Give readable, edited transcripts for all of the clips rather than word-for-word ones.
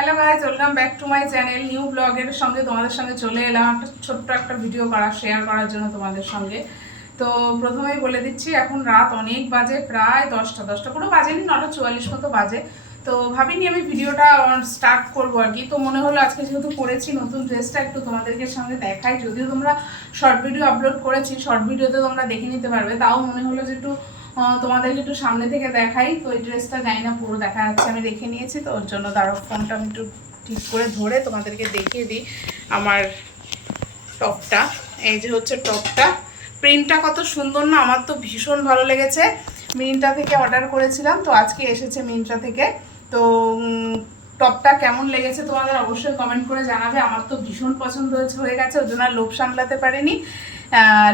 Hello guys, welcome back to my channel. New ব্লগের সঙ্গে তোমাদের সঙ্গে চলে এলাম একটা ছোট্ট একটা ভিডিও শেয়ার করার জন্য তোমাদের সঙ্গে। তো প্রথমেই বলে দিচ্ছি, এখন রাত অনেক বাজে, প্রায় 10টা পুরো বাজেনি, 9:44 মতো বাজে। তো ভাবিনি আমি ভিডিওটা স্টার্ট করবো আর কি। তো মনে হলো আজকে যেহেতু পরেছি নতুন ড্রেসটা, একটু তোমাদেরকে সঙ্গে দেখাই। যদিও তোমরা শর্ট ভিডিও আপলোড করেছি, শর্ট ভিডিওতে তোমরা দেখে নিতে পারবে, তাও মনে হলো যে একটু তোমাদেরকে একটু সামনে থেকে দেখাই। তো এই ড্রেসটা জানি না পুরো দেখা যাচ্ছে, আমি রেখে নিয়েছি, তো ওর জন্য দাঁড়াও ফোনটা আমি একটু ঠিক করে ধরে তোমাদেরকে দেখিয়ে দিই আমার টপটা। এই যে হচ্ছে টপটা, প্রিন্টটা কত সুন্দর না, আমার তো ভীষণ ভালো লেগেছে। মিন্ত্রা থেকে অর্ডার করেছিলাম, তো আজকে এসেছে মিন্ত্রা থেকে। তো টপটা কেমন লেগেছে তোমাদের অবশ্যই কমেন্ট করে জানাবে। আমার তো ভীষণ পছন্দ হয়ে গেছে, ওই জন্য লোভ সামলাতে পারিনি।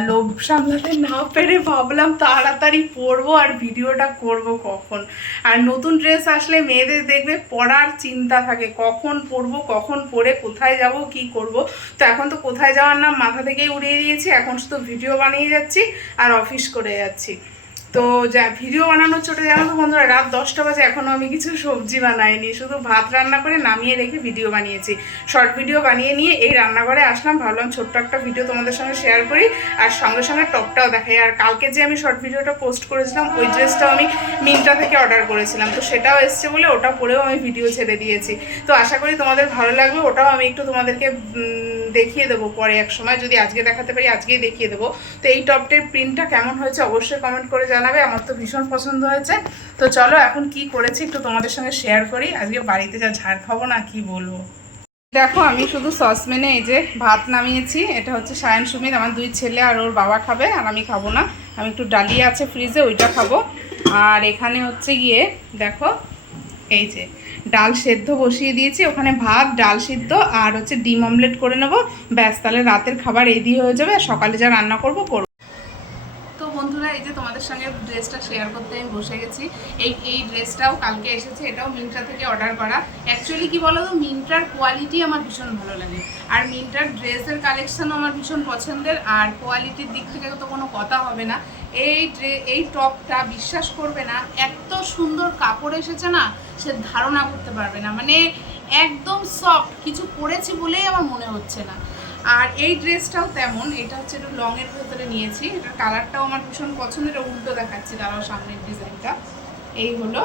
লোভ সামলাতে না পেরে ভাবলাম তাড়াতাড়ি পরবো আর ভিডিওটা করব কখন। আর নতুন ড্রেস আসলে মেয়েদের দেখবে পরার চিন্তা থাকে, কখন পরবো, কখন পরে কোথায় যাব, কি করব। তো এখন তো কোথায় যাওয়ার নাম মাথা থেকেই উড়িয়ে দিয়েছি, এখন শুধু ভিডিও বানিয়ে যাচ্ছি আর অফিস করে যাচ্ছি। তো যা ভিডিও বানানোর ছোটো, জানো তো বন্ধুরা, রাত 10টা বাজে, এখনও আমি কিছু সবজি বানাইনি, শুধু ভাত রান্না করে নামিয়ে রেখে ভিডিও বানিয়েছি। শর্ট ভিডিও বানিয়ে নিয়ে এই রান্নাঘরে আসলাম, ভাবলাম ছোট্ট একটা ভিডিও তোমাদের সঙ্গে শেয়ার করি আর সঙ্গে সঙ্গে টপটাও দেখাই। আর কালকে যে আমি শর্ট ভিডিওটা পোস্ট করেছিলাম, ওই ড্রেসটাও আমি মিন্ত্রা থেকে অর্ডার করেছিলাম, তো সেটাও এসছে বলে ওটা পরেও আমি ভিডিও ছেড়ে দিয়েছি। তো আশা করি তোমাদের ভালো লাগবে, ওটাও আমি একটু তোমাদেরকে দেখিয়ে দেবো পরে এক সময়, যদি আজকে দেখাতে পারি আজকেই দেখিয়ে দেবো। তো এই টপটির প্রিন্টটা কেমন হয়েছে অবশ্যই কমেন্ট করে জানাবে, আমার তো ভীষণ পছন্দ হয়েছে। তো চলো এখন কি করেছি একটু তোমাদের সঙ্গে শেয়ার করি। আজকে বাড়িতে যা ঝাড় খাবো না, কি বলবো। দেখো, আমি শুধু সসপ্যানে এই যে ভাত নামিয়েছি, এটা হচ্ছে সায়ন সুমিত, আমার 2 ছেলে আর ওর বাবা খাবে, আর আমি খাবো না। আমি একটু ডালিয়া আছে ফ্রিজে, ওইটা খাবো। আর এখানে হচ্ছে গিয়ে দেখো, এই যে ডাল সেদ্ধ বসিয়ে দিয়েছি, ওখানে ভাত, ডাল সিদ্ধ আর হচ্ছে ডিম অমলেট করে নেবো, ব্যাস, তাহলে রাতের খাবার এই দিয়ে হয়ে যাবে, আর সকালে যা রান্না করবো। তো বন্ধুরা, এই যে তোমাদের সঙ্গে ড্রেসটা শেয়ার করতে আমি বসে গেছি। এই ড্রেসটাও কালকে এসেছে, এটাও মিন্ত্রা থেকে অর্ডার করা। অ্যাকচুয়ালি কি বলো তো, মিন্ত্রার কোয়ালিটি আমার ভীষণ ভালো লাগে, আর মিন্ত্রার ড্রেসের কালেকশানও আমার ভীষণ পছন্দের, আর কোয়ালিটির দিক থেকে তো কোনো কথা হবে না। এই টপটা বিশ্বাস করবে না, এত সুন্দর কাপড় এসেছে না, সে ধারণা করতে পারবে না, মানে একদম সফট, কিছু পরেছি বলেই আমার মনে হচ্ছে না। আর এই ড্রেসটাও তেমন, এটা হচ্ছে একটু লংয়ের ভেতরে নিয়েছি, এটার কালারটাও আমার ভীষণ পছন্দের। এটা উল্টো দেখাচ্ছি, তারাও সামনের ডিজাইনটা এই হলো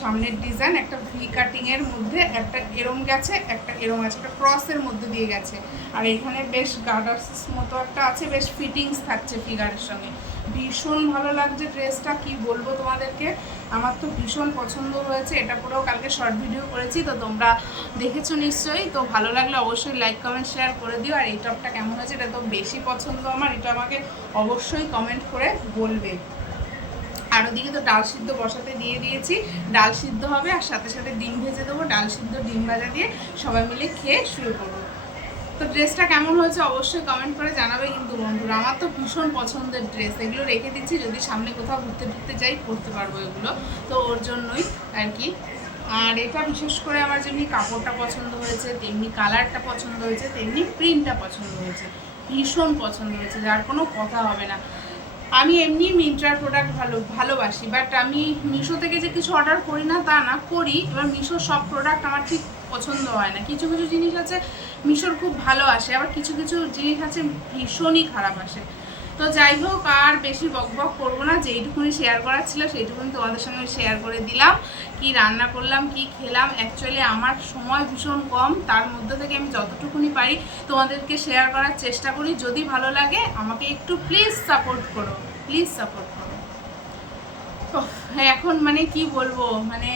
সামনের ডিজাইন, একটা ভি কাটিংয়ের মধ্যে, একটা এরম গেছে, একটা এরম আছে, একটা ক্রসের মধ্যে দিয়ে গেছে, আর এখানে বেশ গার্ডার্স মতো একটা আছে, বেশ ফিটিংস থাকছে ফিগারের সঙ্গে। ভীষণ ভালো লাগছে ড্রেসটা, কি বলবো তোমাদেরকে, আমার তো ভীষণ পছন্দ হয়েছে। এটা পুরো কালকে শর্ট ভিডিও করেছি, তো তোমরা দেখেছো নিশ্চয়ই। তো ভালো লাগলে অবশ্যই লাইক কমেন্ট শেয়ার করে দিও। আর এই টপটা কেমন হয়েছে, এটা তো বেশি পছন্দ আমার, এটা আমাকে অবশ্যই কমেন্ট করে বলবে। আর ওদিকে তো ডাল সিদ্ধ বসাতে দিয়ে দিয়েছি, ডাল সিদ্ধ হবে আর সাথে সাথে ডিম ভেজে দেবো, ডাল সিদ্ধ ডিম ভাজা দিয়ে সবাই মিলে খেয়ে শুয়ে পড়বো। তো ড্রেসটা কেমন হয়েছে অবশ্যই কমেন্ট করে জানাবে কিন্তু বন্ধুরা, আমার তো ভীষণ পছন্দের ড্রেস। এগুলো রেখে দিচ্ছি, যদি সামনে কোথাও ঘুরতে যাই পরতে পারবো এগুলো, তো ওর জন্যই আর কি। আর এটা বিশেষ করে আমার যেমনি কাপড়টা পছন্দ হয়েছে, তেমনি কালারটা পছন্দ হয়েছে, তেমনি প্রিন্টটা পছন্দ হয়েছে, ভীষণ পছন্দ হয়েছে, যার কোনো কথা হবে না। আমি এমনি মিন্ত্রার প্রোডাক্ট ভালোবাসি, বাট আমি মিশো থেকে যে কিছু অর্ডার করি না তা না, করি। এবার মিশোর সব প্রোডাক্ট আমার ঠিক পছন্দ হয় না, কিছু কিছু জিনিস আছে মিশোর খুব ভালো আসে, আবার কিছু কিছু জিনিস আছে ভীষণই খারাপ আসে। তো যাই হোক, আর বেশি বকবক করবো না, যেইটুকুনি শেয়ার করার ছিল সেইটুকুনি তোমাদের সঙ্গে শেয়ার করে দিলাম। কি রান্না করলাম, কি খেলাম, অ্যাকচুয়ালি আমার সময় ভীষণ কম, তার মধ্যে থেকে আমি যতটুকুনি পারি তোমাদেরকে শেয়ার করার চেষ্টা করি। যদি ভালো লাগে আমাকে একটু প্লিজ সাপোর্ট করো, প্লিজ সাপোর্ট করো। এখন মানে কি বলবো, মানে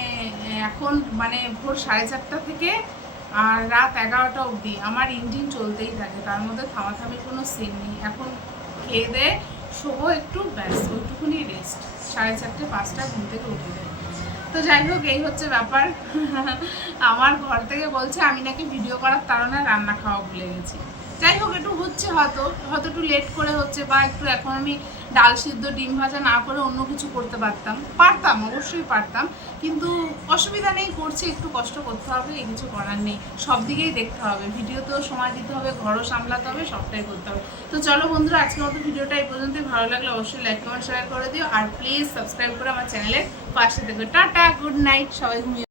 এখন মানে ভোর 4:30 থেকে আর রাত 11টা অবধি আমার ইঞ্জিন চলতেই থাকে, তার মধ্যে থামাথামির কোনো সিন নেই। এখন খেয়ে দেয়ে শোবো একটু, ব্যাস, ওইটুকুনি রেস্ট। 4:30 5টা ঘুম থেকে উঠে যায়। তো যাই হোক, এই হচ্ছে ব্যাপার। আমার ঘর থেকে বলছে আমি নাকি ভিডিও করার তাড়নায় রান্না খাওয়া ভুলে গেছি। যাই হোক, একটু হচ্ছে, হয়তো একটু লেট করে হচ্ছে, বা একটু এখন আমি ডাল সিদ্ধ ডিম ভাজা না করে অন্য কিছু করতে পারতাম, অবশ্যই পারতাম, কিন্তু অসুবিধা নেই, করছি, একটু কষ্ট করতে হবে, এই কিছু করার নেই। সব দিকেই দেখতে হবে, ভিডিওতেও সময় দিতে হবে, ঘরও সামলাতে হবে, সবটাই করতে হবে। তো চলো বন্ধুরা, আজকের মতো ভিডিওটা এই পর্যন্তই। ভালো লাগলে অবশ্যই লাইক কমেন্ট শেয়ার করে দিও, আর প্লিজ সাবস্ক্রাইব করে আমার চ্যানেলের পাশে থেকো। টাটা, গুড নাইট, সবাই ঘুমিয়ে